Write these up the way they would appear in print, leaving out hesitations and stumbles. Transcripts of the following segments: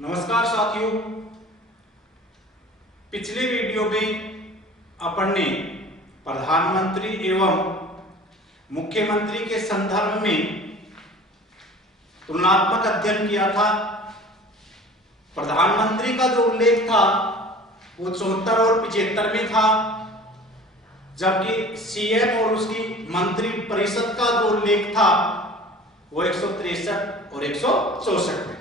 नमस्कार साथियों, पिछले वीडियो में अपन ने प्रधानमंत्री एवं मुख्यमंत्री के संदर्भ में तुलनात्मक अध्ययन किया था। प्रधानमंत्री का जो उल्लेख था वो 74 और 75 में था, जबकि सीएम और उसकी मंत्री परिषद का जो उल्लेख था वो 163 और 164 में।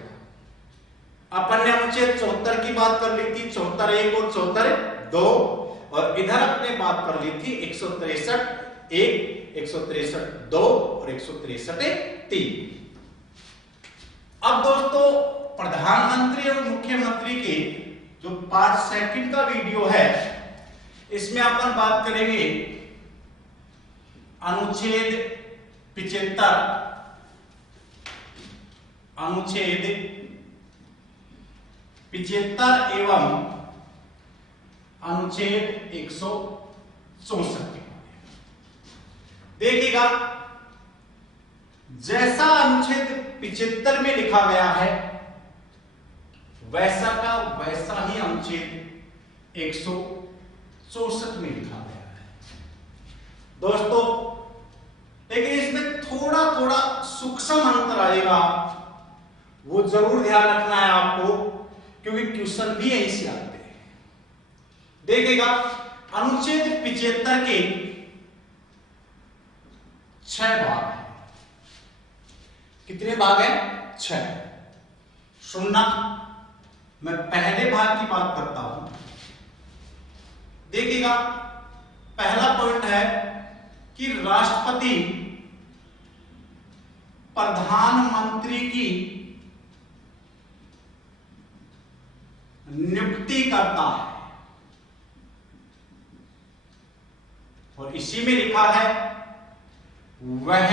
अपन ने अनुच्छेद 74 की बात कर ली थी, 74(1) और 74(2), और इधर अपने बात कर ली थी 163(1), 163(2) और 163(3). अब दोस्तों, प्रधानमंत्री और मुख्यमंत्री के जो पार्ट सेकंड का वीडियो है, इसमें अपन बात करेंगे अनुच्छेद 75, अनुच्छेद 75 एवं अनुच्छेद 164 के। देखिएगा, जैसा अनुच्छेद 75 में लिखा गया है वैसा का वैसा ही अनुच्छेद 164 में लिखा गया है दोस्तों। लेकिन इसमें थोड़ा थोड़ा सूक्ष्म अंतर आएगा, वो जरूर ध्यान रखना है आपको, क्योंकि क्वेश्चन भी यहीं से आते हैं। देखिएगा, अनुच्छेद 75 के 6 भाग हैं। कितने भाग हैं? 6। सुनना, मैं पहले भाग की बात करता हूं। देखिएगा, पहला पॉइंट है कि राष्ट्रपति प्रधानमंत्री की नियुक्ति करता है, और इसी में लिखा है वह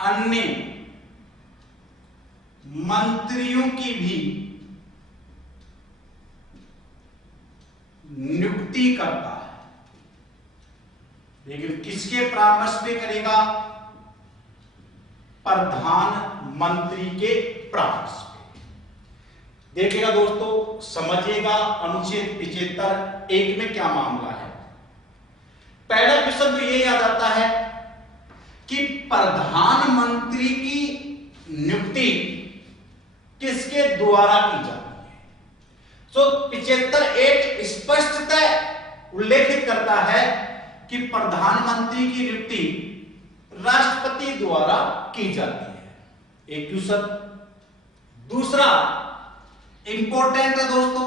अन्य मंत्रियों की भी नियुक्ति करता है। लेकिन किसके परामर्श में करेगा? प्रधानमंत्री के परामर्श। देखिएगा दोस्तों, समझिएगा अनुच्छेद 75(1) में क्या मामला है। पहला क्वेश्चन तो ये याद आता है कि प्रधानमंत्री की नियुक्ति किसके द्वारा की जाती है। तो 75(1) स्पष्टतः उल्लेखित करता है कि प्रधानमंत्री की नियुक्ति राष्ट्रपति द्वारा की जाती है। एक क्वेश्चन। दूसरा इंपॉर्टेंट है दोस्तों,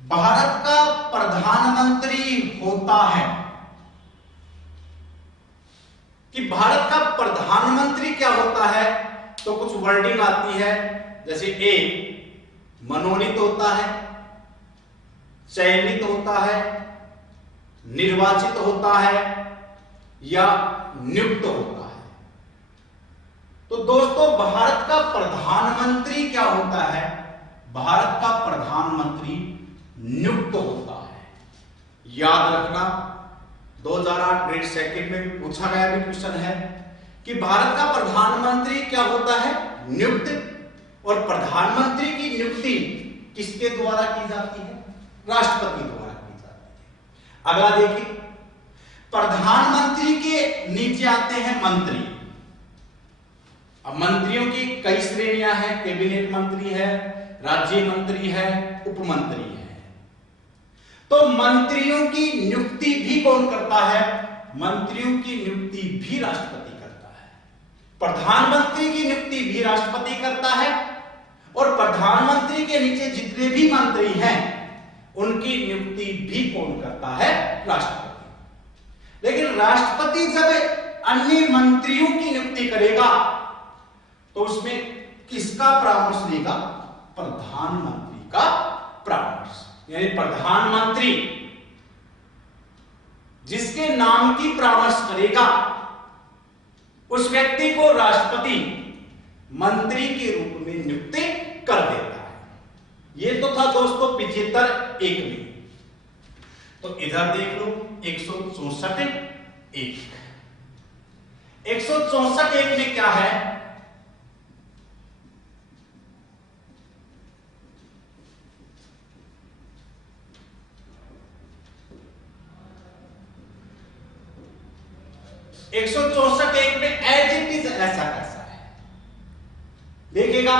भारत का प्रधानमंत्री होता है कि भारत का प्रधानमंत्री क्या होता है, तो कुछ वर्डिंग आती है, जैसे ए मनोनीत होता है, चयनित होता है, निर्वाचित होता है या नियुक्त होता है। तो दोस्तों, भारत का प्रधानमंत्री क्या होता है? भारत का प्रधानमंत्री नियुक्त होता है। याद रखना, 2008 ग्रेड सेकंड में भी पूछा गया भी क्वेश्चन है कि भारत का प्रधानमंत्री क्या होता है? नियुक्त। और प्रधानमंत्री की नियुक्ति किसके द्वारा की जाती है? राष्ट्रपति द्वारा की जाती है। अगला देखिए, प्रधानमंत्री के नीचे आते हैं मंत्री। अब मंत्रियों की कई श्रेणियां हैं, कैबिनेट मंत्री है, राज्य मंत्री है, उप मंत्री है। तो मंत्रियों की नियुक्ति भी कौन करता है? मंत्रियों की नियुक्ति भी राष्ट्रपति करता है। प्रधानमंत्री की नियुक्ति भी राष्ट्रपति करता है, और प्रधानमंत्री के नीचे जितने भी मंत्री हैं उनकी नियुक्ति भी कौन करता है? राष्ट्रपति। लेकिन राष्ट्रपति जब अन्य मंत्रियों की नियुक्ति करेगा तो उसमें किसका परामर्श लेगा? प्रधानमंत्री का परामर्श। यानी प्रधानमंत्री जिसके नाम की परामर्श करेगा उस व्यक्ति को राष्ट्रपति मंत्री के रूप में नियुक्त कर देता है। ये तो था दोस्तों 75(1) में। तो इधर देख लो 164(1). 164(1) में क्या है? 164(1) में एज इट इज ऐसा कैसा है, देखिएगा।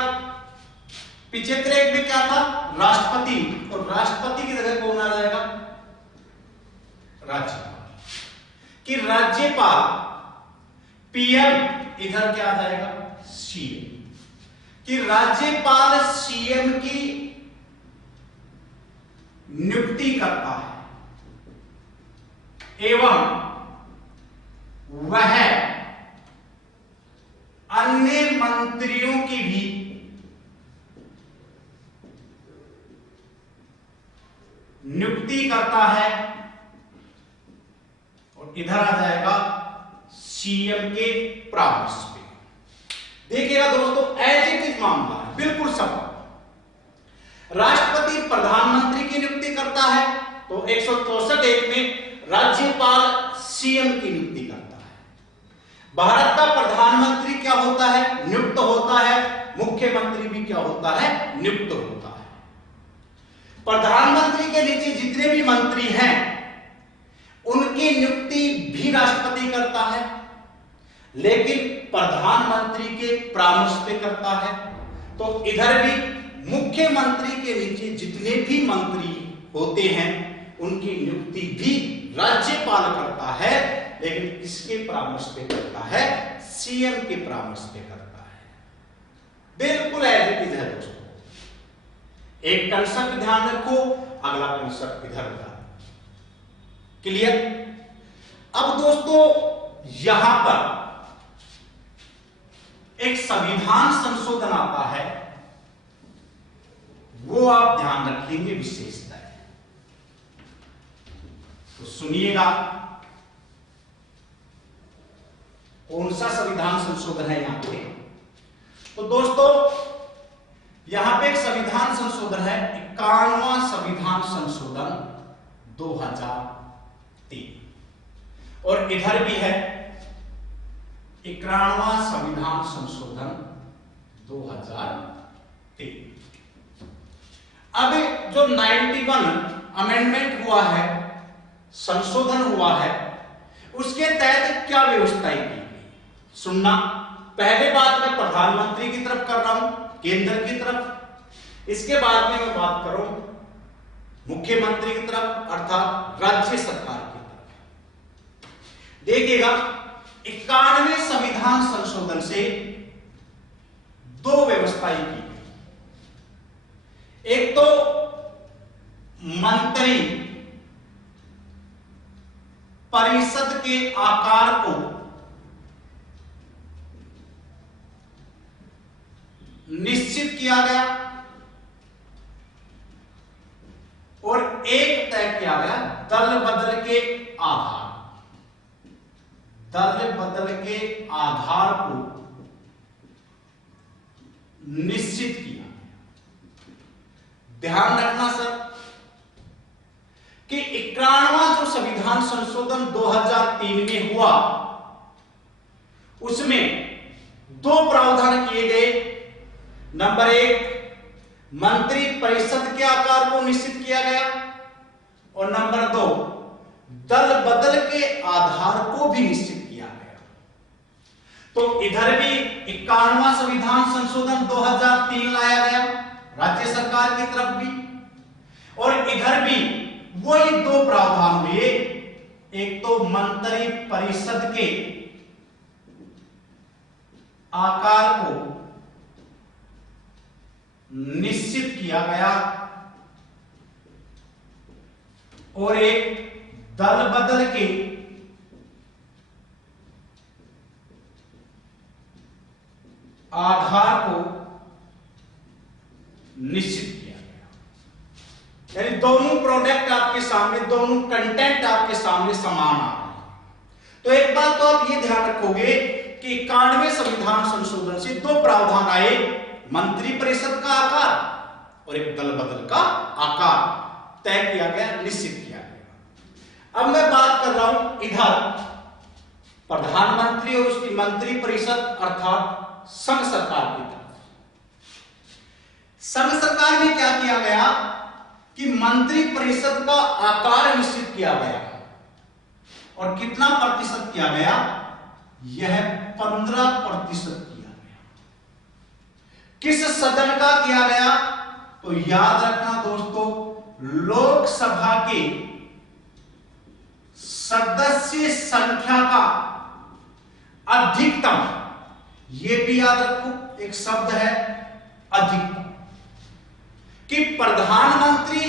75(1) में क्या था, राष्ट्रपति, और राष्ट्रपति की जगह कौन आ जाएगा, राज्यपाल। कि राज्यपाल पीएम, इधर क्या आ जाएगा, सीएम। कि राज्यपाल सीएम की नियुक्ति करता है एवं वह अन्य मंत्रियों की भी नियुक्ति करता है, और इधर आ जाएगा सीएम के परामर्श पे। देखिएगा दोस्तों, एज इट इज मामला है, बिल्कुल सब। राष्ट्रपति प्रधानमंत्री की नियुक्ति करता है, तो 164(1) में राज्यपाल सीएम की नियुक्ति करता है। भारत का प्रधानमंत्री क्या होता है, नियुक्त होता है। मुख्यमंत्री भी क्या होता है, नियुक्त होता है। प्रधानमंत्री के नीचे जितने भी मंत्री हैं उनकी नियुक्ति भी राष्ट्रपति करता है, लेकिन प्रधानमंत्री के परामर्श पे करता है। तो इधर भी मुख्यमंत्री के नीचे जितने भी मंत्री होते हैं उनकी नियुक्ति भी राज्यपाल करता है, लेकिन किसके परामर्श पे करता है, सीएम के परामर्श पे करता है। बिल्कुल एज इट इज है दोस्तों। एक कंसेप्ट ध्यान रखो, अगला कंसेप्ट इधर का। क्लियर। अब दोस्तों यहां पर एक संविधान संशोधन आता है, वो आप ध्यान रखेंगे, विशेषता है, तो सुनिएगा कौन सा संविधान संशोधन है यहां पे। तो दोस्तों यहां पे एक संविधान संशोधन है, 51वां संविधान संशोधन 2003, और इधर भी है 91वां संविधान संशोधन 2003। अब जो 91 अमेंडमेंट हुआ है, संशोधन हुआ है, उसके तहत क्या व्यवस्थाएं की गई, सुनना। पहले बात मैं प्रधानमंत्री की तरफ कर रहा हूं, केंद्र की तरफ। इसके बाद में मैं बात करूं मुख्यमंत्री की तरफ, अर्थात राज्य सरकार की तरफ। देखिएगा 91वें संविधान संशोधन से दो व्यवस्थाएं की गई। एक तो मंत्री परिषद के आकार को निश्चित किया गया, और एक तय किया गया दल बदल के आधार, दल बदल के आधार को निश्चित किया। ध्यान रखना सर कि 91वां जो संविधान संशोधन 2003 में हुआ, उसमें दो प्रावधान किए गए। नंबर 1, मंत्री परिषद के आकार को निश्चित किया गया, और नंबर 2, दल बदल के आधार को भी निश्चित किया गया। तो इधर भी 51वां संविधान संशोधन 2003 लाया गया राज्य सरकार की तरफ भी, और इधर भी वही दो प्रावधान हुए। एक तो मंत्री परिषद के आकार को निश्चित किया गया, और एक दल बदल के आधार को निश्चित किया गया। यानी दोनों प्रोडक्ट आपके सामने, दोनों कंटेंट आपके सामने समान आ रहे हैं। तो एक बात तो आप ये ध्यान रखोगे कि 91वें संविधान संशोधन से दो प्रावधान आए, मंत्री परिषद का आकार और एक दल बदल का आकार तय किया गया, निश्चित किया गया। अब मैं बात कर रहा हूं इधर प्रधानमंत्री और उसकी मंत्री परिषद अर्थात संघ सरकार की तरफ। संघ सरकार में क्या किया गया कि मंत्री परिषद का आकार निश्चित किया गया, और कितना प्रतिशत किया गया, यह 15% किया गया। किस सदन का किया गया? तो याद रखना दोस्तों, लोकसभा के सदस्य संख्या का अधिकतम, यह भी याद रखो, एक शब्द है अधिकतम, कि प्रधानमंत्री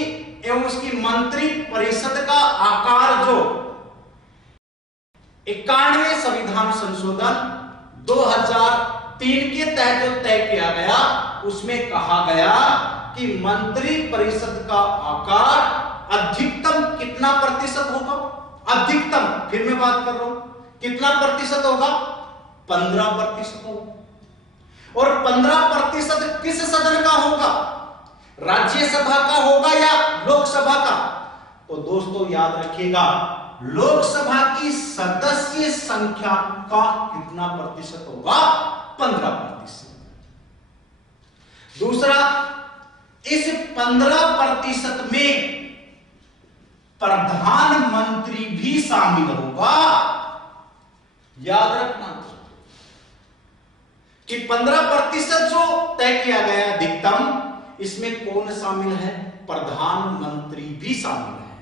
एवं उसकी मंत्री परिषद का आकार जो 91वें संविधान संशोधन 2003 के तहत जो तय किया गया, उसमें कहा गया कि मंत्री परिषद का आकार अधिकतम कितना प्रतिशत होगा? अधिकतम, फिर मैं बात कर रहा हूं, कितना प्रतिशत होगा? 15% होगा। और 15% किस सदन का होगा? राज्यसभा का होगा या लोकसभा का? तो दोस्तों याद रखिएगा, लोकसभा की सदस्य संख्या का कितना प्रतिशत होगा? 15%। दूसरा, इस 15% में प्रधानमंत्री भी शामिल होगा। याद रखना कि 15% जो तय किया गया अधिकतम, इसमें कौन शामिल है? प्रधानमंत्री भी शामिल है।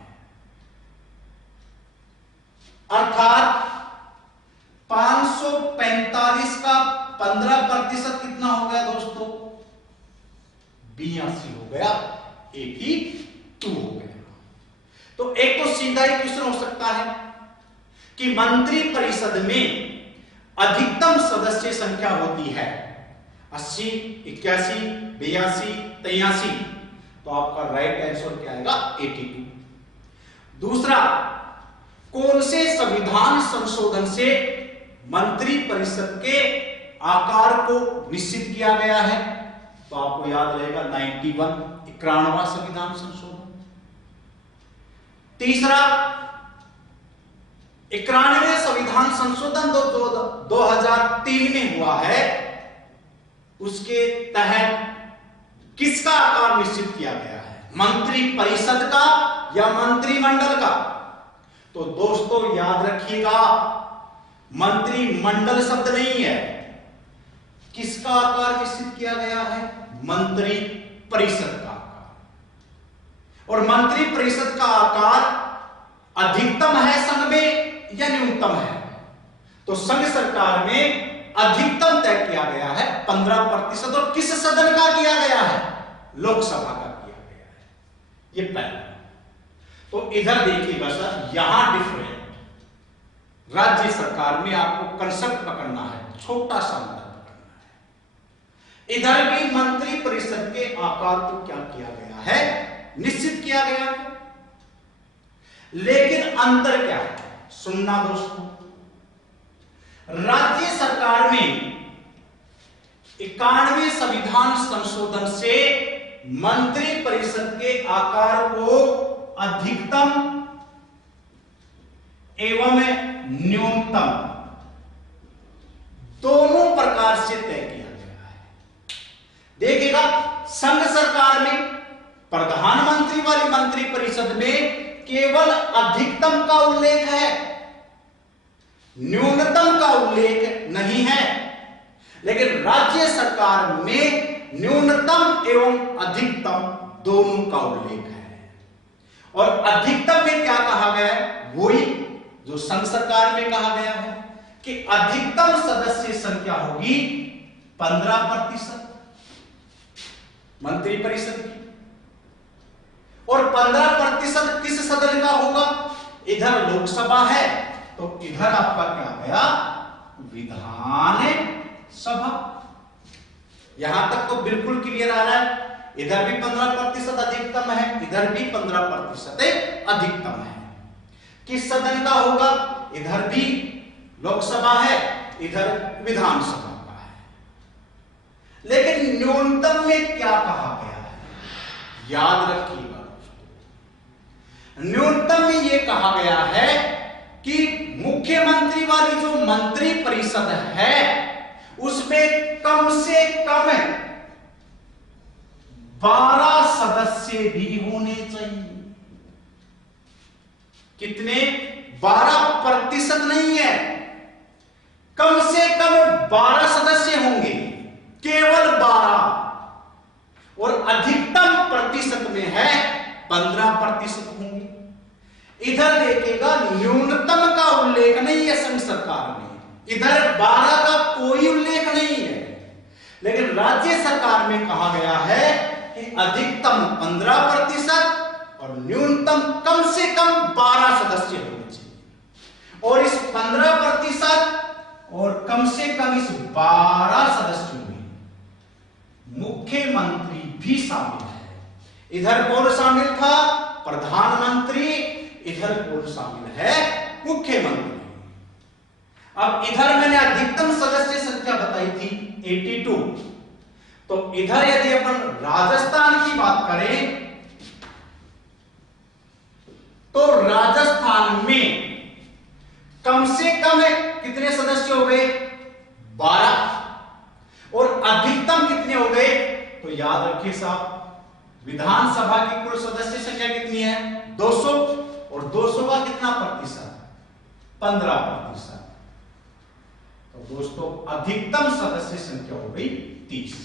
अर्थात 545 का 15% कितना हो गया दोस्तों? 82 हो गया, 82 हो गया। तो एक तो सीधा ही क्वेश्चन हो सकता है कि मंत्री परिषद में अधिकतम सदस्य संख्या होती है 80, 81, 82, 83, तो आपका राइट आंसर क्या आएगा? 82। दूसरा, कौन से संविधान संशोधन से मंत्री परिषद के आकार को निश्चित किया गया है? तो आपको याद रहेगा 91वां संविधान संशोधन। तीसरा, 91वें संविधान संशोधन 2003 में हुआ है, उसके तहत किसका आकार निश्चित किया गया है? मंत्री परिषद का या मंत्रिमंडल का? तो दोस्तों याद रखिएगा, मंत्रिमंडल शब्द नहीं है, किसका आकार निश्चित किया गया है? मंत्री परिषद का आकार। और मंत्री परिषद का आकार अधिकतम है संघ में या न्यूनतम है? तो संघ सरकार में अधिकतम तय किया गया है 15%। और किस सदन का किया गया है? लोकसभा का किया गया है। ये पहला। तो इधर देखिएगा सर, यहां डिफरेंट, राज्य सरकार में आपको कंसेप्ट पकड़ना है, छोटा सा अंतर पकड़ना है। इधर भी मंत्री परिषद के आकार को क्या किया गया है? निश्चित किया गया है। लेकिन अंतर क्या है? सुनना दोस्तों, राज्य सरकार में 91वें संविधान संशोधन से मंत्री परिषद के आकार को अधिकतम एवं न्यूनतम दोनों प्रकार से तय किया गया है। देखिएगा, संघ सरकार में प्रधानमंत्री वाली मंत्री परिषद में केवल अधिकतम का उल्लेख है, न्यूनतम का उल्लेख नहीं है। लेकिन राज्य सरकार में न्यूनतम एवं अधिकतम दोनों का उल्लेख है। और अधिकतम में क्या कहा गया है? वही जो संघ सरकार में कहा गया है कि अधिकतम सदस्य संख्या होगी 15% मंत्री परिषद की। और 15% किस सदन का होगा? इधर लोकसभा है तो इधर आपका क्या गया? विधान सभा। यहां तक तो बिल्कुल क्लियर आ रहा है। इधर भी 15% अधिकतम है, इधर भी 15% अधिकतम है। किस सदन का होगा? इधर भी लोकसभा है, इधर विधानसभा का है। लेकिन न्यूनतम में क्या कहा गया है? याद रखिएगा, न्यूनतम में यह कहा गया है कि मुख्यमंत्री वाली जो मंत्री परिषद है उसमें कम से कम 12 सदस्य भी होने चाहिए। कितने? 12% नहीं है, कम से कम 12 सदस्य होंगे, केवल 12, और अधिकतम प्रतिशत में है 15% होंगे। इधर देखेगा न्यूनतम का उल्लेख नहीं है संघ सरकार में, इधर 12 का कोई उल्लेख नहीं है, लेकिन राज्य सरकार में कहा गया है कि अधिकतम 15% और न्यूनतम कम से कम 12 सदस्य होने चाहिए। और इस 15% और कम से कम इस 12 सदस्यों में मुख्यमंत्री भी शामिल है। इधर कौन शामिल था? प्रधानमंत्री, इधर कौन शामिल है? मुख्यमंत्री। अब इधर मैंने अधिकतम सदस्य संख्या बताई थी 82, तो इधर यदि अपन राजस्थान की बात करें तो राजस्थान में कम से कम कितने सदस्य हो गए? 12। और अधिकतम कितने हो गए? तो याद रखिए साहब, विधानसभा की कुल सदस्य संख्या कितनी है? 200, और 200 का कितना प्रतिशत? 15%। तो दोस्तों अधिकतम सदस्य संख्या हो गई 30।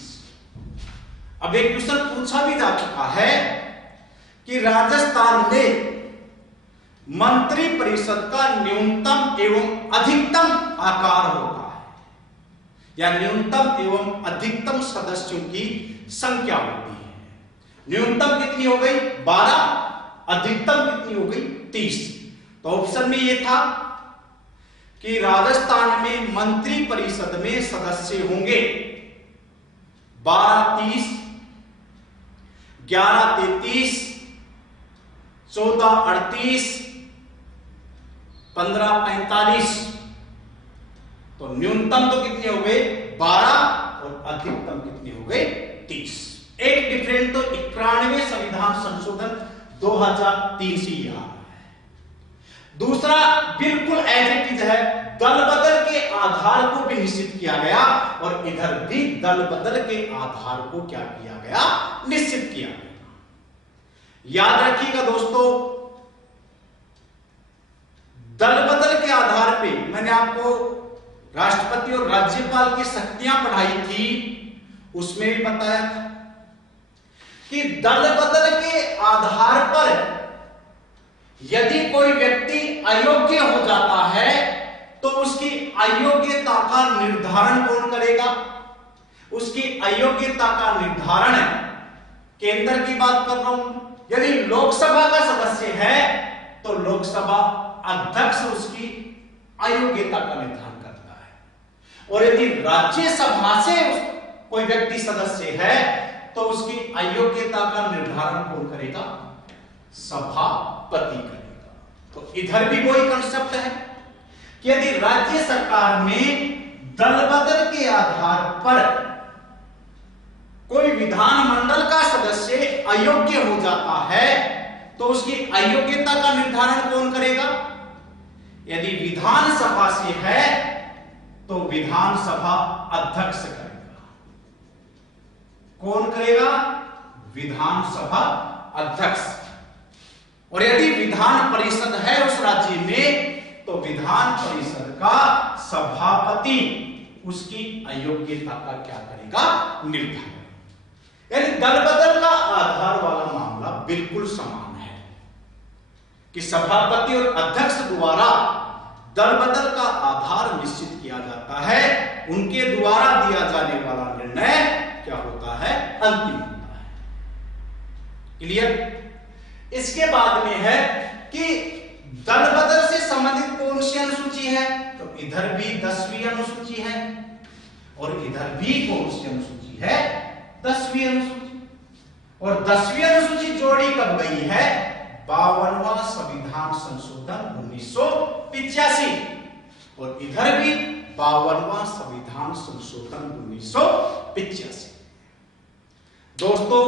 अब एक क्वेश्चन पूछा भी जा चुका है कि राजस्थान में मंत्री परिषद का न्यूनतम एवं अधिकतम आकार होता है, या न्यूनतम एवं अधिकतम सदस्यों की संख्या होती है। न्यूनतम कितनी हो गई? 12, अधिकतम कितनी हो गई? 30। तो ऑप्शन में यह था कि राजस्थान में मंत्री परिषद में सदस्य होंगे 12 30, 11 33, 14 38, 15 45। तो न्यूनतम तो कितने हो गए? 12, और अधिकतम कितने हो गए? 30। एक डिफरेंट तो 91 संविधान संशोधन 2003 से यहां है। दूसरा बिल्कुल एज इट इज है, दल बदल के आधार को भी निश्चित किया गया, और इधर भी दल बदल के आधार को क्या किया गया? निश्चित किया गया। याद रखिएगा दोस्तों, दल बदल के आधार पे मैंने आपको राष्ट्रपति और राज्यपाल की शक्तियां पढ़ाई थी, उसमें भी बताया था कि दल बदल के आधार पर यदि कोई व्यक्ति अयोग्य हो जाता है तो उसकी अयोग्यता का निर्धारण कौन करेगा? उसकी अयोग्यता का निर्धारण केंद्र की बात कर रहा हूं। यदि लोकसभा का सदस्य है तो लोकसभा अध्यक्ष उसकी अयोग्यता का निर्धारण करता है, और यदि राज्यसभा से कोई व्यक्ति सदस्य है तो उसकी अयोग्यता का निर्धारण कौन करेगा? सभापति करेगा। तो इधर भी वही कंसेप्ट है कि यदि राज्य सरकार में दल बदल के आधार पर कोई विधानमंडल का सदस्य अयोग्य हो जाता है तो उसकी अयोग्यता का निर्धारण कौन करेगा? यदि विधानसभा से है तो विधानसभा अध्यक्ष करेगा। कौन करेगा? विधानसभा अध्यक्ष। और यदि विधान परिषद है उस राज्य में तो विधान परिषद का सभापति उसकी अयोग्यता का क्या करेगा? निर्धारण। यानी दल बदल का आधार वाला मामला बिल्कुल समान है कि सभापति और अध्यक्ष द्वारा दल बदल का आधार निश्चित किया जाता है, उनके द्वारा दिया जाने वाला निर्णय क्या होता है? अंतिम होता है। क्लियर? इसके बाद में है कि दल बदल से संबंधित कौन सी अनुसूची है? तो इधर भी 10वीं अनुसूची है, और इधर भी कौन सी अनुसूची है? 10वीं अनुसूची। और 10वीं अनुसूची जोड़ी कब गई है? 52वां संविधान संशोधन 1985, और इधर भी 52वां संविधान संशोधन 1985। दोस्तों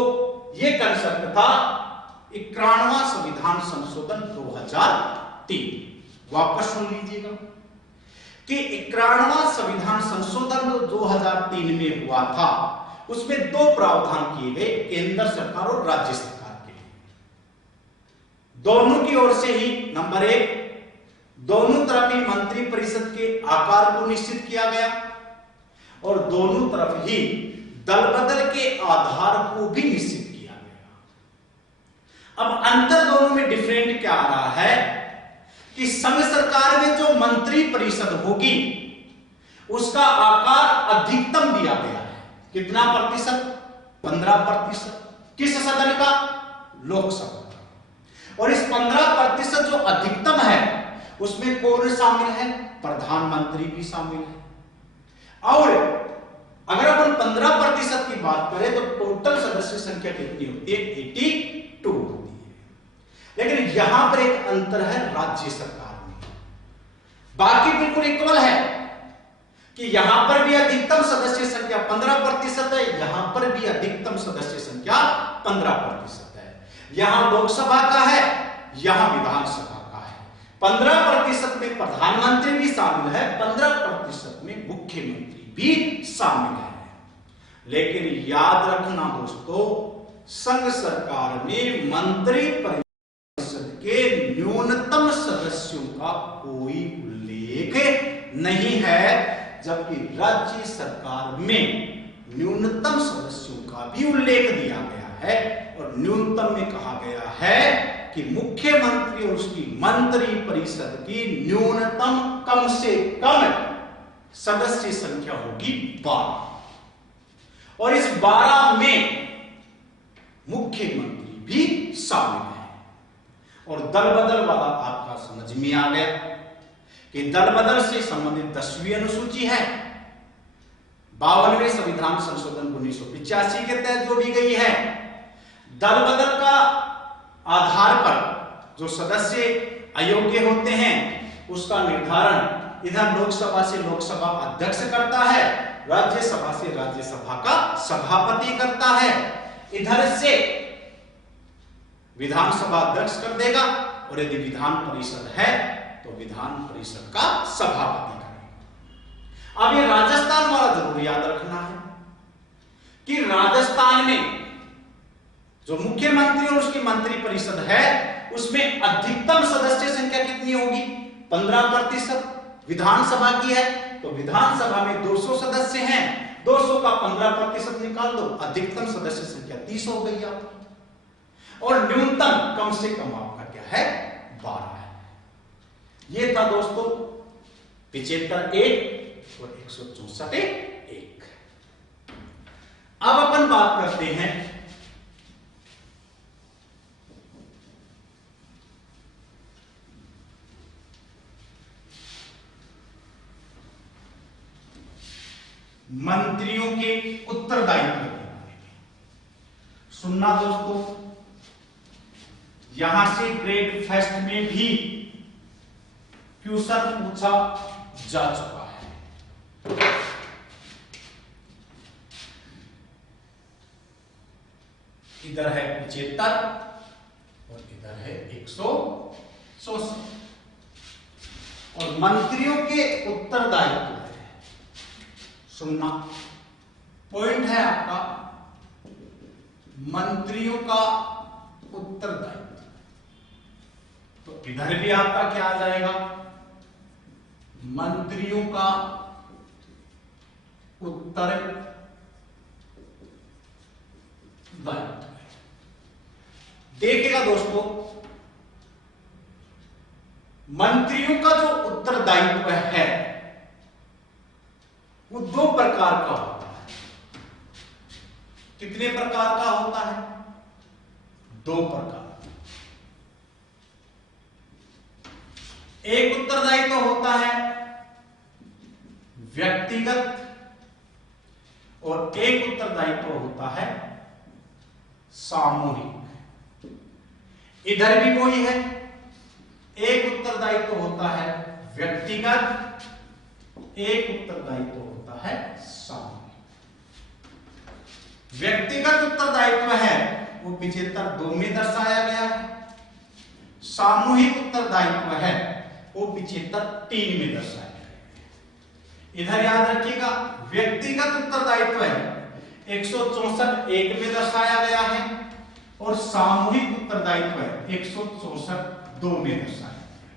ये कंसेप्ट था 91वां संविधान संशोधन 2003। वापस सुन लीजिएगा कि 91वां संविधान संशोधन 2003 में हुआ था, उसमें दो प्रावधान किए गए, केंद्र सरकार और राज्य सरकार के लिए। दोनों की ओर से ही नंबर 1 दोनों तरफ ही मंत्री परिषद के आकार को निश्चित किया गया और दोनों तरफ ही दल बदल के आधार को भी निश्चित किया गया। अब अंतर दोनों में डिफरेंट क्या आ रहा है कि संघ सरकार में जो मंत्री परिषद होगी उसका आकार अधिकतम दिया गया है। कितना प्रतिशत? 15%। किस सदन का? लोकसभा का। और इस 15% जो अधिकतम है उसमें कौन शामिल है? प्रधानमंत्री भी शामिल है। और अगर अपन 15% की बात करें तो टोटल सदस्य संख्या कितनी होती है? 82 होती है। लेकिन यहां पर एक अंतर है राज्य सरकार में। बाकी बिल्कुल इक्वल है कि यहां पर भी अधिकतम सदस्य संख्या 15% है, यहां पर भी अधिकतम सदस्य संख्या 15% है। यहां लोकसभा का है, यहां विधानसभा का है। 15% में प्रधानमंत्री भी शामिल है, 15% में मुख्यमंत्री भी शामिल है। लेकिन याद रखना दोस्तों, संघ सरकार में मंत्री परिषद के न्यूनतम सदस्यों का कोई उल्लेख नहीं है, जबकि राज्य सरकार में न्यूनतम सदस्यों का भी उल्लेख दिया गया है। और न्यूनतम में कहा गया है कि मुख्यमंत्री और उसकी मंत्री परिषद की न्यूनतम कम से कम सदस्य संख्या होगी 12 और इस 12 में मुख्यमंत्री भी शामिल है। और दल बदल वाला आपका समझ में आ गया कि दल बदल से संबंधित 10वीं अनुसूची है, 52वें संविधान संशोधन 1985 के तहत जोड़ी गई है। दल बदल का आधार पर जो सदस्य अयोग्य होते हैं उसका निर्धारण इधर लोकसभा से लोकसभा अध्यक्ष करता है, राज्यसभा से राज्यसभा का सभापति करता है, इधर से विधानसभा अध्यक्ष कर देगा और यदि विधान परिषद है तो विधान परिषद का सभापति करेगा। अब ये राजस्थान वाला जरूर याद रखना है कि राजस्थान में जो मुख्यमंत्री और उसकी मंत्री परिषद है उसमें अधिकतम सदस्य संख्या कितनी होगी? 15%। विधानसभा की है तो विधानसभा में 200 सदस्य हैं, 200 का 15% निकाल दो, अधिकतम सदस्य संख्या 30 हो गई आपकी। और न्यूनतम कम से कम आपका क्या है? 12 है। ये था दोस्तों 75 एक और 164 एक। अब अपन बात करते हैं मंत्रियों के उत्तरदायित्व के बारे में। सुनना दोस्तों, यहां से ग्रेड फर्स्ट में भी क्वेश्चन पूछा जा चुका है। इधर है 75 और इधर है 164 और मंत्रियों के उत्तरदायित्व। सुनना, पॉइंट है आपका मंत्रियों का उत्तरदायित्व। तो इधर भी आपका क्या आ जाएगा? मंत्रियों का उत्तरदायित्व। देखिएगा दोस्तों, मंत्रियों का जो उत्तरदायित्व है वो 2 प्रकार का होता है। कितने प्रकार का होता है? 2 प्रकार। एक उत्तरदायित्व होता है व्यक्तिगत और एक उत्तरदायित्व होता है सामूहिक। इधर भी कोई है, एक उत्तरदायित्व होता है व्यक्तिगत, एक उत्तरदायित्व होता है सामूहिक। व्यक्तिगत उत्तरदायित्व है वो 75(2) में दर्शाया गया है, सामूहिक उत्तरदायित्व है वो 75(3) में दर्शाया गया है। इधर याद रखिएगा, व्यक्तिगत उत्तरदायित्व है 164(1) में दर्शाया गया है और सामूहिक उत्तरदायित्व है 164(2) में दर्शाया गया है।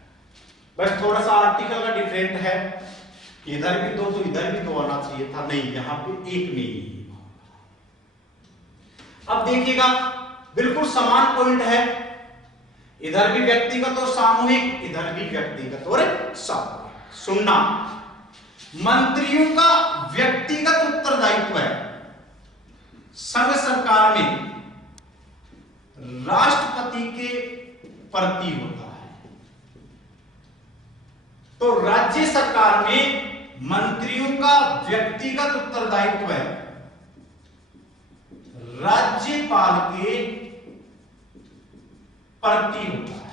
बस थोड़ा सा आर्टिकल का डिफरेंट है, इधर भी दो तो इधर भी दो आना चाहिए था, नहीं यहां पे एक नहीं है। अब देखिएगा बिल्कुल समान पॉइंट है, इधर भी व्यक्तिगत और सामूहिक, इधर भी व्यक्तिगत और सामूहिक। सुनना, मंत्रियों का व्यक्तिगत उत्तरदायित्व है संघ सरकार में राष्ट्रपति के प्रति होता है। तो राज्य सरकार में मंत्रियों का व्यक्तिगत उत्तरदायित्व है राज्यपाल के प्रति होता है।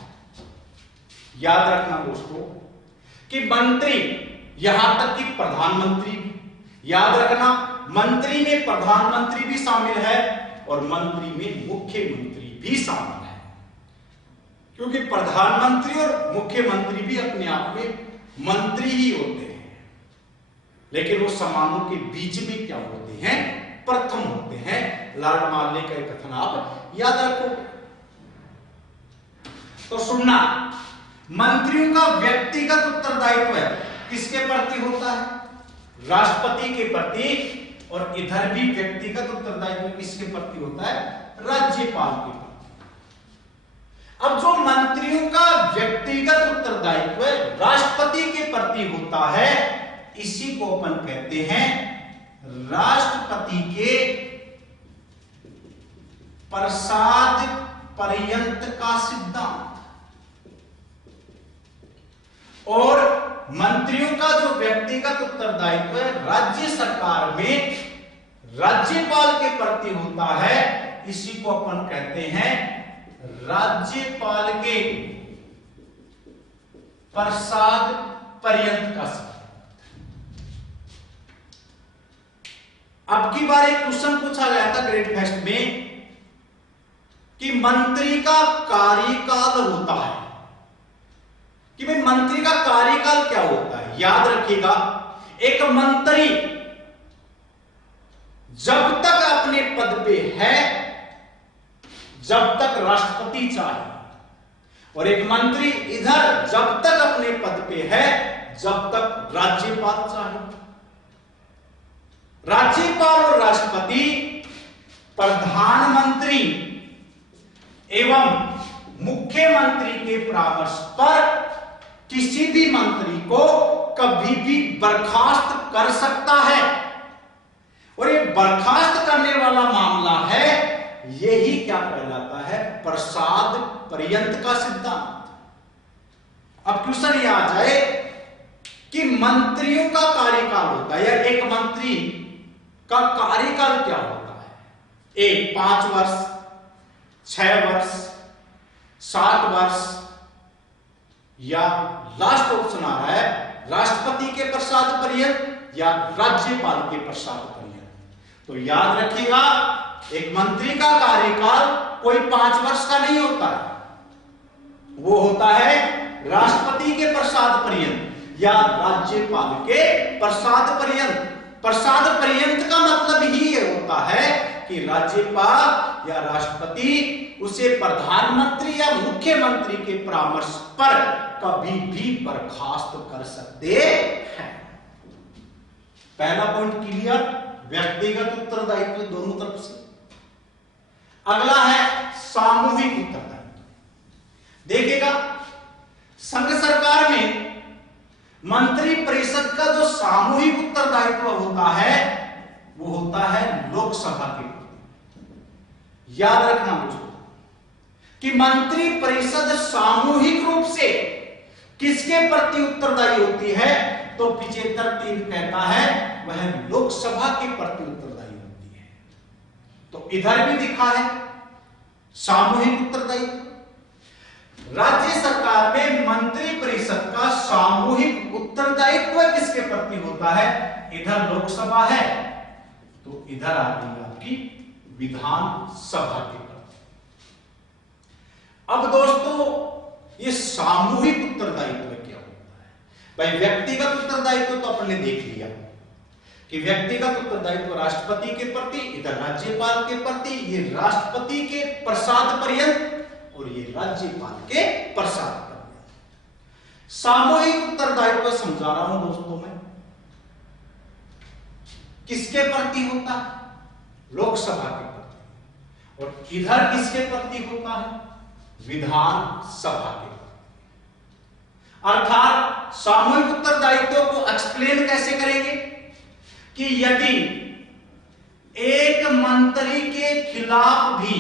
याद रखना दोस्तों कि मंत्री, यहां तक कि प्रधानमंत्री भी, याद रखना मंत्री में प्रधानमंत्री भी शामिल है और मंत्री में मुख्यमंत्री भी शामिल है, क्योंकि प्रधानमंत्री और मुख्यमंत्री भी अपने आप में मंत्री ही होते हैं, लेकिन वो समानों के बीच में क्या होते हैं, प्रथम होते हैं। लॉर्ड मार्ले का एक कथन आप याद रखो। तो सुनना, मंत्रियों का व्यक्तिगत उत्तरदायित्व है किसके प्रति होता है, राष्ट्रपति के प्रति, और इधर भी व्यक्तिगत उत्तरदायित्व किसके प्रति होता है, राज्यपाल के प्रति। अब जो मंत्रियों का व्यक्तिगत उत्तरदायित्व राष्ट्रपति के प्रति होता है, इसी को अपन कहते हैं राष्ट्रपति के प्रसाद पर्यंत का सिद्धांत। और मंत्रियों का जो व्यक्तिगत उत्तरदायित्व है राज्य सरकार में राज्यपाल के प्रति होता है, इसी को अपन कहते हैं राज्यपाल के प्रसाद पर्यंत का सिद्धांत। अब की बार एक क्वेश्चन पूछा गया था ग्रेड फेस्ट में कि मंत्री का कार्यकाल होता है, कि भाई मंत्री का कार्यकाल क्या होता है। याद रखिएगा, एक मंत्री जब तक अपने पद पे है जब तक राष्ट्रपति चाहे, और एक मंत्री इधर जब तक अपने पद पे है जब तक राज्यपाल चाहे। राज्यपाल और राष्ट्रपति प्रधानमंत्री एवं मुख्यमंत्री के परामर्श पर किसी भी मंत्री को कभी भी बर्खास्त कर सकता है, और ये बर्खास्त करने वाला मामला है, यही क्या कहलाता है, प्रसाद पर्यंत का सिद्धांत। अब क्वेश्चन ये आ जाए कि मंत्रियों का कार्यकाल होता है, या एक मंत्री का कार्यकाल क्या होता है, 1 5 वर्ष, 6 वर्ष, 7 वर्ष, या लास्ट ऑप्शन आ रहा है राष्ट्रपति के प्रसाद पर्यंत या राज्यपाल के प्रसाद पर्यंत। तो याद रखिएगा, एक मंत्री का कार्यकाल कोई 5 वर्ष का नहीं होता है, वो होता है राष्ट्रपति के प्रसाद पर्यंत या राज्यपाल के प्रसाद पर्यंत। प्रसाद पर्यंत का मतलब ही ये होता है कि राज्यपाल या राष्ट्रपति उसे प्रधानमंत्री या मुख्यमंत्री के परामर्श पर कभी भी बर्खास्त कर सकते हैं। पहला पॉइंट क्लियर, व्यक्तिगत उत्तरदायित्व दोनों तरफ से। अगला है सामूहिक उत्तरदायित्व। देखिएगा, संघ सरकार में मंत्री परिषद का जो सामूहिक उत्तरदायित्व होता है वो होता है लोकसभा के प्रति। याद रखना दोस्तों कि मंत्री परिषद सामूहिक रूप से किसके प्रति उत्तरदायी होती है, तो 75(3) कहता है वह लोकसभा के प्रति उत्तरदायी होती है। तो इधर भी दिखा है सामूहिक उत्तरदायित्व। राज्य सरकार में मंत्री परिषद का सामूहिक उत्तरदायित्व किसके प्रति होता है, इधर लोकसभा है तो इधर आ गई आपकी विधानसभा के प्रति। अब दोस्तों ये सामूहिक उत्तरदायित्व क्या होता है, भाई व्यक्तिगत उत्तरदायित्व तो अपन ने देख लिया कि व्यक्तिगत उत्तरदायित्व राष्ट्रपति के प्रति, इधर राज्यपाल के प्रति, ये राष्ट्रपति के प्रसाद पर्यंत और ये राज्यपाल के प्रसाद पर्यंत। सामूहिक उत्तरदायित्व समझा रहा हूं दोस्तों मैं, किसके प्रति होता है? लोकसभा के प्रति। और इधर किसके प्रति होता है? विधानसभा के प्रति। अर्थात सामूहिक उत्तरदायित्व को एक्सप्लेन कैसे करेंगे कि यदि एक मंत्री के खिलाफ भी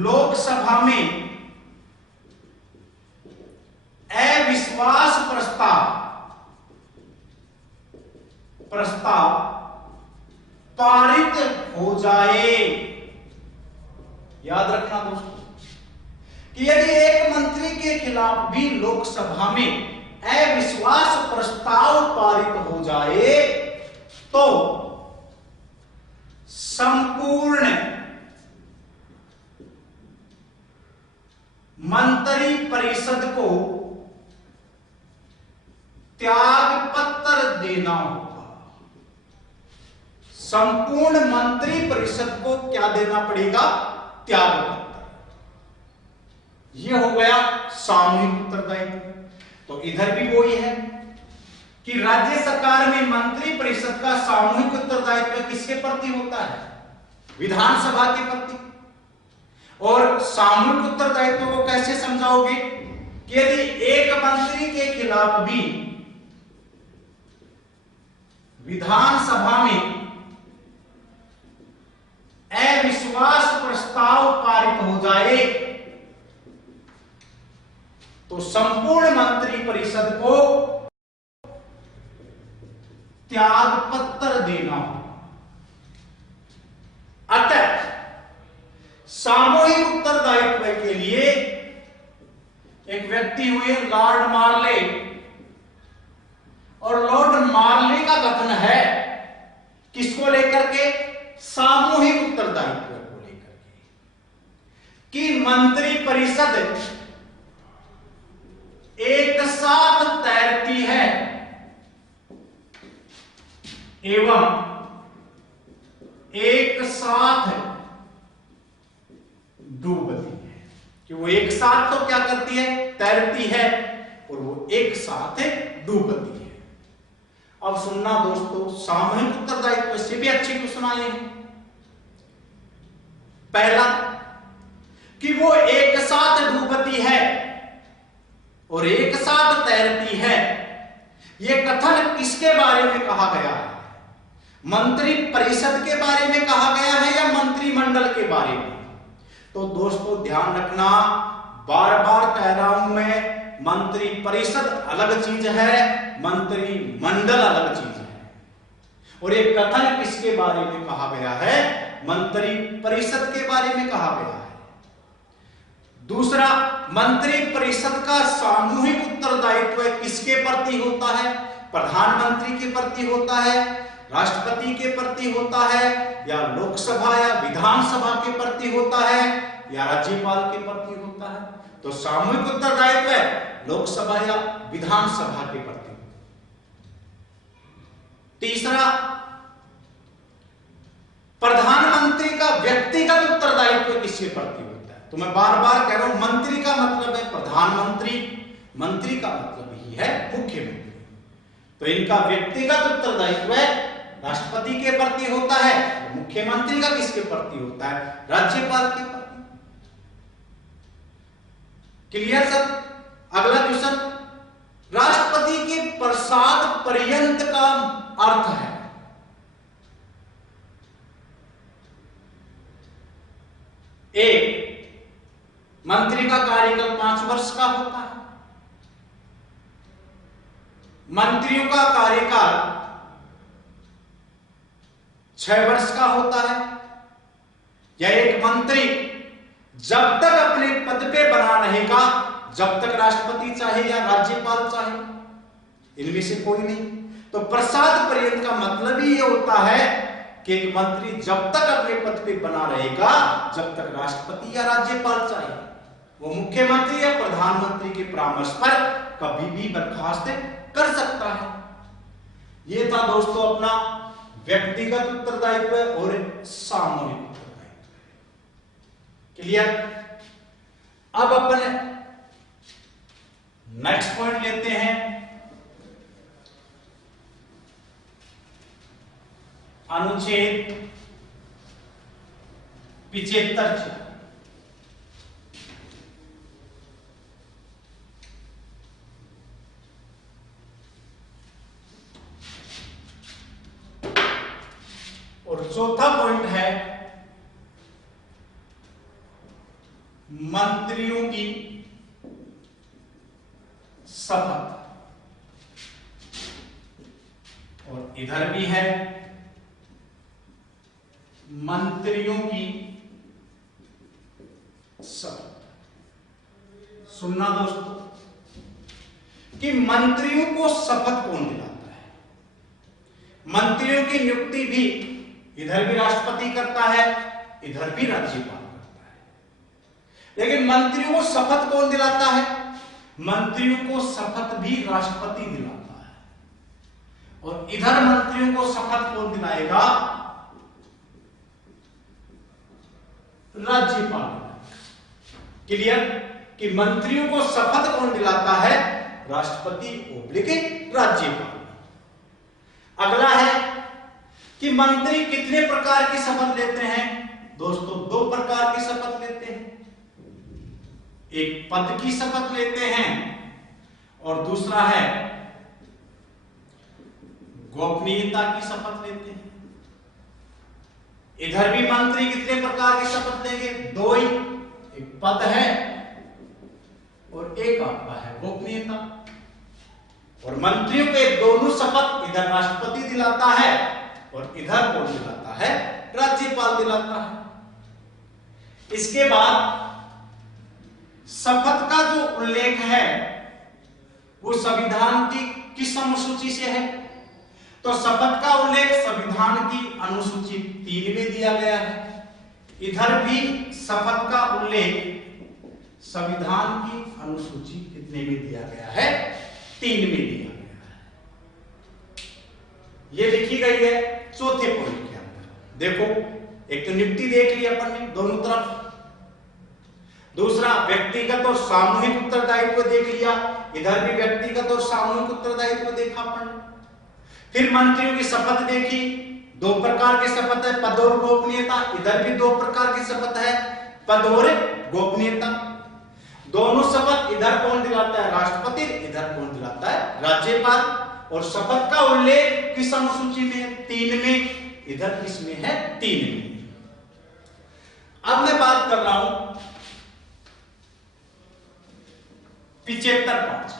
लोकसभा में अविश्वास प्रस्ताव पारित हो जाए। याद रखना दोस्तों कि यदि एक मंत्री के खिलाफ भी लोकसभा में अविश्वास प्रस्ताव पारित हो जाए तो संपूर्ण मंत्री परिषद को त्याग पत्र देना होगा। संपूर्ण मंत्री परिषद को क्या देना पड़ेगा? त्याग पत्र। यह हो गया सामूहिक उत्तरदायित्व। तो इधर भी वही है कि राज्य सरकार में मंत्री परिषद का सामूहिक उत्तरदायित्व किसके प्रति होता है? विधानसभा के प्रति। और सामूहिक उत्तरदायित्व को कैसे समझाओगे कि यदि एक मंत्री के खिलाफ भी विधानसभा में अविश्वास प्रस्ताव पारित हो जाए तो संपूर्ण मंत्री परिषद को त्याग पत्र देना होगा। अतः सामूहिक उत्तरदायित्व के लिए एक व्यक्ति हुए लॉर्ड मार्ले, और लॉर्ड मार्ले का कथन है किसको लेकर के? सामूहिक उत्तरदायित्व को लेकर के कि मंत्री परिषद एक साथ तैरती है एवं एक साथ डूबती है। कि वो एक साथ तो क्या करती है? तैरती है, और वो एक साथ डूबती है। अब सुनना दोस्तों, सामूहिक उत्तरदायित्व से भी अच्छे क्वेश्चन आए हैं। पहला कि वो एक साथ डूबती है और एक साथ तैरती है, यह कथन किसके बारे में कहा गया है? मंत्री परिषद के बारे में कहा गया है या मंत्रिमंडल के बारे में? तो दोस्तों ध्यान रखना, बार बार कह रहा हूं मैं, मंत्री परिषद अलग चीज है, मंत्रिमंडल अलग चीज है। और ये कथन किसके बारे में कहा गया है? मंत्री परिषद के बारे में कहा गया है। दूसरा, मंत्री परिषद का सामूहिक उत्तरदायित्व किसके प्रति होता है? प्रधानमंत्री के प्रति होता है, राष्ट्रपति के प्रति होता है, या लोकसभा या विधानसभा के प्रति होता है, या राज्यपाल के प्रति होता है? तो सामूहिक उत्तरदायित्व लोकसभा या विधानसभा के प्रति। तीसरा, प्रधानमंत्री का व्यक्तिगत उत्तरदायित्व किसके प्रति होता है? तो मैं बार बार कह रहा हूं, मंत्री का मतलब है प्रधानमंत्री, मंत्री का मतलब ही है मुख्यमंत्री। तो इनका व्यक्तिगत उत्तरदायित्व राष्ट्रपति के प्रति होता है, मुख्यमंत्री का किसके प्रति होता है? राज्यपाल के प्रति। Clear sir? अगला क्वेश्चन, राष्ट्रपति के प्रसाद पर्यंत का अर्थ है? एक, मंत्री का कार्यकाल 5 वर्ष का होता है। मंत्रियों का कार्यकाल 6 वर्ष का होता है। या एक मंत्री जब तक अपने पद पे बना रहेगा, जब तक राष्ट्रपति चाहे या राज्यपाल चाहे, इनमें से कोई नहीं। तो प्रसाद पर्यंत का मतलब ही ये होता है कि एक मंत्री जब तक अपने पद पे बना रहेगा, जब तक राष्ट्रपति या राज्यपाल चाहे, वो मुख्यमंत्री या प्रधानमंत्री के परामर्श पर कभी भी बर्खास्त कर सकता है। ये था दोस्तों अपना व्यक्तिगत उत्तरदायित्व और सामूहिक उत्तरदायित्व। क्लियर। अब अपन नेक्स्ट पॉइंट लेते हैं, अनुच्छेद 75। और चौथा पॉइंट है मंत्रियों की शपथ। और इधर भी है मंत्रियों की शपथ। सुनना दोस्तों कि मंत्रियों को शपथ कौन दिलाता है। मंत्रियों की नियुक्ति भी इधर भी राष्ट्रपति करता है, इधर भी राज्यपाल करता है। लेकिन मंत्रियों को शपथ कौन दिलाता है? मंत्रियों को शपथ भी राष्ट्रपति दिलाता है। और इधर मंत्रियों को शपथ कौन दिलाएगा? राज्यपाल। क्लियर कि मंत्रियों को शपथ कौन दिलाता है? राष्ट्रपति ओब्लिक राज्यपाल। अगला है कि मंत्री कितने प्रकार की शपथ लेते हैं? दोस्तों 2 प्रकार की शपथ लेते हैं। एक पद की शपथ लेते हैं और दूसरा है गोपनीयता की शपथ लेते हैं। इधर भी मंत्री कितने प्रकार की शपथ लेंगे? 2 ही। एक पद है और एक आपका है गोपनीयता। और मंत्रियों के दोनों शपथ इधर राष्ट्रपति दिलाता है और इधर कौन दिलाता है? राज्यपाल दिलाता है। इसके बाद शपथ का जो उल्लेख है वो संविधान की किस अनुसूची से है? तो शपथ का उल्लेख संविधान की अनुसूची 3 में दिया गया है। इधर भी शपथ का उल्लेख संविधान की अनुसूची कितने में दिया गया है? 3 में दिया गया है। ये लिखी गई है चौथे पॉइंट के अंदर। देखो, एक तो नियुक्ति देख ली अपन ने दोनों तरफ, दूसरा व्यक्तिगत और सामूहिक उत्तरदायित्व देख लिया, इधर भी व्यक्तिगत और सामूहिक उत्तरदायित्व देखा अपन ने। फिर मंत्रियों की शपथ देखी, 2 प्रकार की शपथ है, पद और गोपनीयता। इधर भी 2 प्रकार की शपथ है, पद और गोपनीयता। दोनों शपथ इधर कौन दिलाता है? राष्ट्रपति। इधर कौन दिलाता है? राज्यपाल। और शपथ का उल्लेख किस अनुसूची में? 3 में। इधर किसमें है? 3 में। अब मैं बात कर रहा हूं 75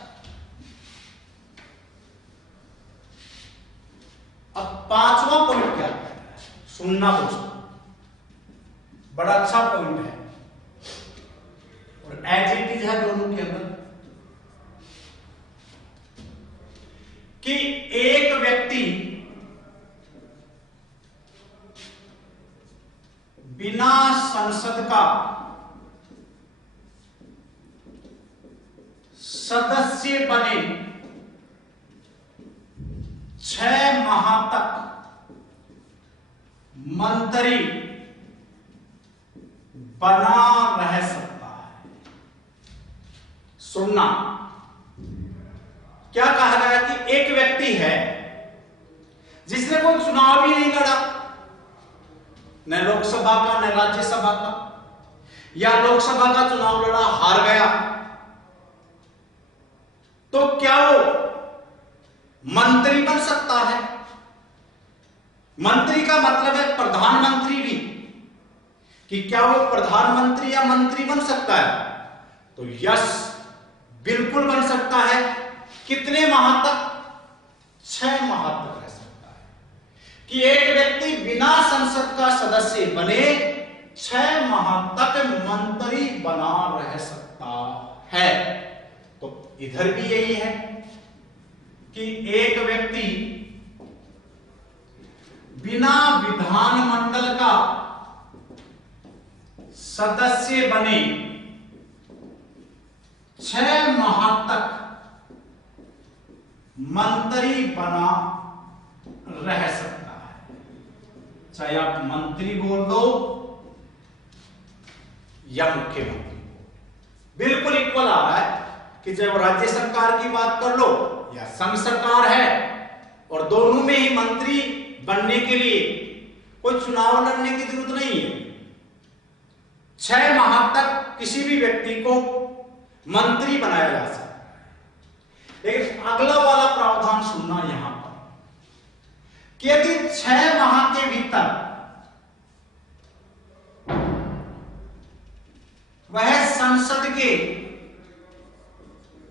अब 5वां पॉइंट क्या है? सुनना दोस्तों, बड़ा अच्छा पॉइंट है और एज इट इज है दोनों के अंदर कि एक व्यक्ति बिना संसद का सदस्य बने 6 माह तक मंत्री बना रह सकता है। सुनना, क्या कहा गया कि एक व्यक्ति है जिसने कोई चुनाव ही नहीं लड़ा, न लोकसभा का न राज्यसभा का, या लोकसभा का चुनाव लड़ा हार गया, तो क्या वो मंत्री बन सकता है? मंत्री का मतलब है प्रधानमंत्री भी, कि क्या वो प्रधानमंत्री या मंत्री बन सकता है? तो यस, बिल्कुल बन सकता है। कितने माह तक? 6 माह तक रह सकता है। कि एक व्यक्ति बिना संसद का सदस्य बने 6 माह तक मंत्री बना रह सकता है। तो इधर भी यही है कि एक व्यक्ति बिना विधानमंडल का सदस्य बने 6 माह तक मंत्री बना रह सकता है। चाहे आप मंत्री बोल दो या मुख्यमंत्री को। बिल्कुल इक्वल आ रहा है कि चाहे वो राज्य सरकार की बात कर लो या संघ सरकार है, और दोनों में ही मंत्री बनने के लिए कोई चुनाव लड़ने की जरूरत नहीं है। 6 माह तक किसी भी व्यक्ति को मंत्री बनाया जा सकता है। लेकिन अगला वाला प्रावधान सुनना यहां पर कि यदि 6 माह के भीतर वह संसद के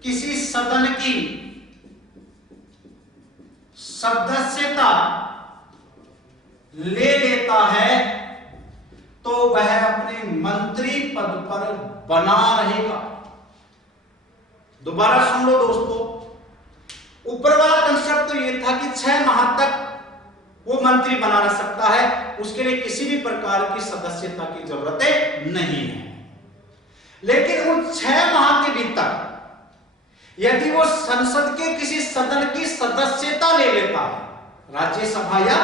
किसी सदन की सदस्यता ले लेता है तो वह अपने मंत्री पद पर बना रहेगा। दोबारा सुन लो दोस्तों, ऊपर वाला कंसेप्ट तो यह था कि 6 माह तक वो मंत्री बना रह सकता है, उसके लिए किसी भी प्रकार की सदस्यता की जरूरत नहीं है। लेकिन उन 6 माह के भीतर यदि वो संसद के किसी सदन की सदस्यता ले लेता है, राज्यसभा या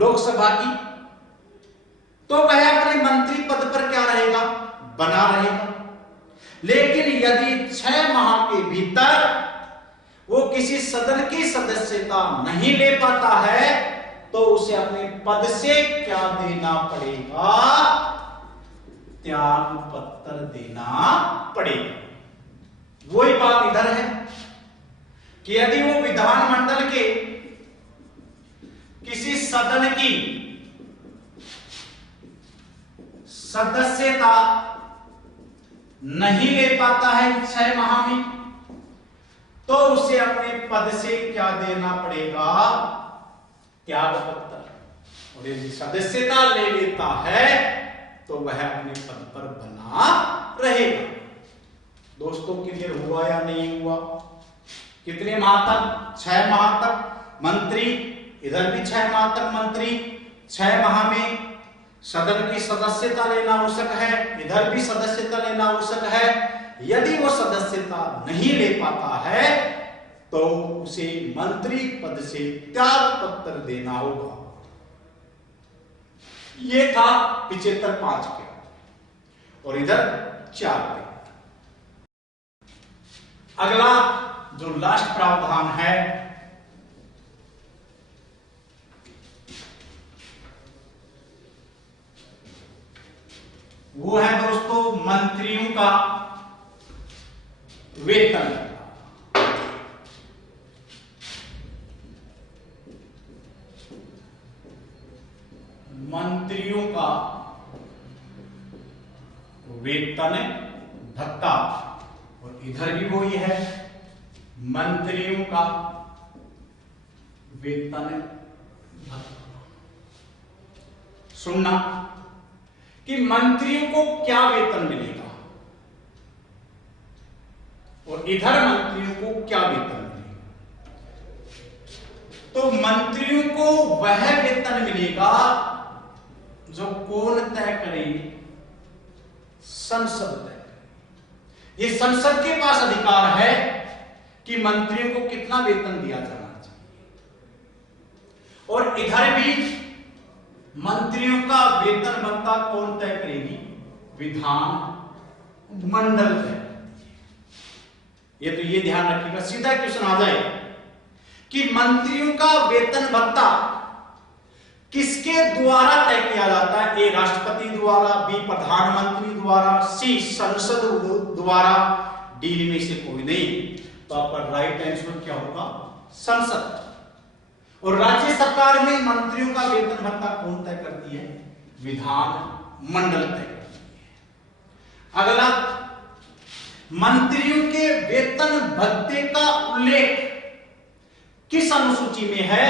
लोकसभा की, तो वह अपने मंत्री पद पर क्या रहेगा, बना रहेगा। लेकिन यदि 6 माह के भीतर वो किसी सदन की सदस्यता नहीं ले पाता है तो उसे अपने पद से क्या देना पड़ेगा, त्याग पत्र देना पड़ेगा। वही बात इधर है कि यदि वो विधानमंडल के किसी सदन की सदस्यता नहीं ले पाता है 6 माह में, तो उसे अपने पद से क्या देना पड़ेगा, त्याग पत्र। और यदि सदस्यता ले लेता है तो वह अपने पद पर बना रहेगा। दोस्तों क्लियर हुआ या नहीं हुआ? कितने माह तक? 6 माह तक मंत्री, इधर भी 6 माह तक मंत्री, 6 माह में सदन की सदस्यता लेना आवश्यक है, इधर भी सदस्यता लेना आवश्यक है। यदि वो सदस्यता नहीं ले पाता है तो उसे मंत्री पद से त्याग पत्र देना होगा। ये था 75(5) के, और इधर 4 पे। अगला जो लास्ट प्रावधान है वो है दोस्तों मंत्रियों का वेतन। मंत्रियों का वेतन भत्ता, और इधर भी वही है, मंत्रियों का वेतन भत्ता। सुनना कि मंत्रियों को क्या वेतन मिलेगा और इधर मंत्रियों को क्या वेतन मिलेगा। तो मंत्रियों को वह वेतन मिलेगा जो कौन तय करेगी, संसद तय करेगी। ये संसद के पास अधिकार है कि मंत्रियों को कितना वेतन दिया जाना चाहिए, और इधर भी मंत्रियों का वेतन भत्ता कौन तय करेगी, विधान मंडल तय। ये तो ये ध्यान रखिएगा, सीधा क्वेश्चन आ जाए कि मंत्रियों का वेतन भत्ता किसके द्वारा तय किया जाता है। ए राष्ट्रपति द्वारा, बी प्रधानमंत्री द्वारा, सी संसद द्वारा, डी में से कोई नहीं। तो आपका राइट आंसर क्या होगा, संसद। और राज्य सरकार में मंत्रियों का वेतन भत्ता कौन तय करती है, विधान मंडल तय करती है। अगला, मंत्रियों के वेतन भत्ते का उल्लेख किस अनुसूची में है,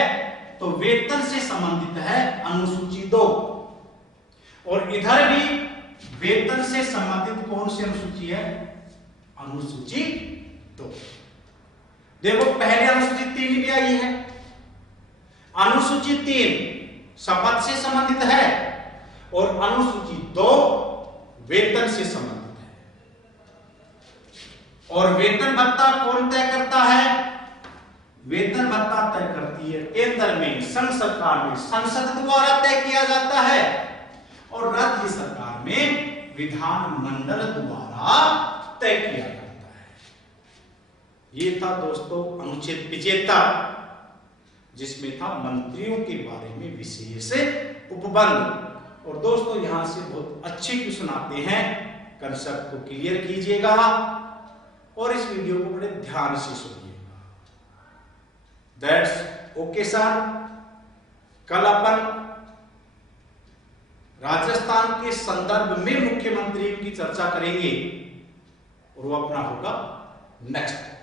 तो वेतन से संबंधित है अनुसूची 2, और इधर भी वेतन से संबंधित कौन सी अनुसूची है, अनुसूची 2। देखो पहले अनुसूची 3 भी आई है, अनुसूची 3 शपथ से संबंधित है और अनुसूची 2 वेतन से संबंधित है। और वेतन भत्ता कौन तय करता है, वेतन भत्ता तय करती है केंद्र में, संघ सरकार में संसद द्वारा तय किया जाता है, और राज्य सरकार में विधानमंडल द्वारा तय किया जाता है। ये था दोस्तों अनुच्छेद 75, जिसमें था मंत्रियों के बारे में विशेष उपबंध। और दोस्तों यहां से बहुत अच्छे क्वेश्चन आते हैं, कंसेप्ट को क्लियर कीजिएगा और इस वीडियो को बड़े ध्यान से सुनिएगा। That's okay sir. कल अपन राजस्थान के संदर्भ में मुख्यमंत्री की चर्चा करेंगे और वो अपना होगा नेक्स्ट।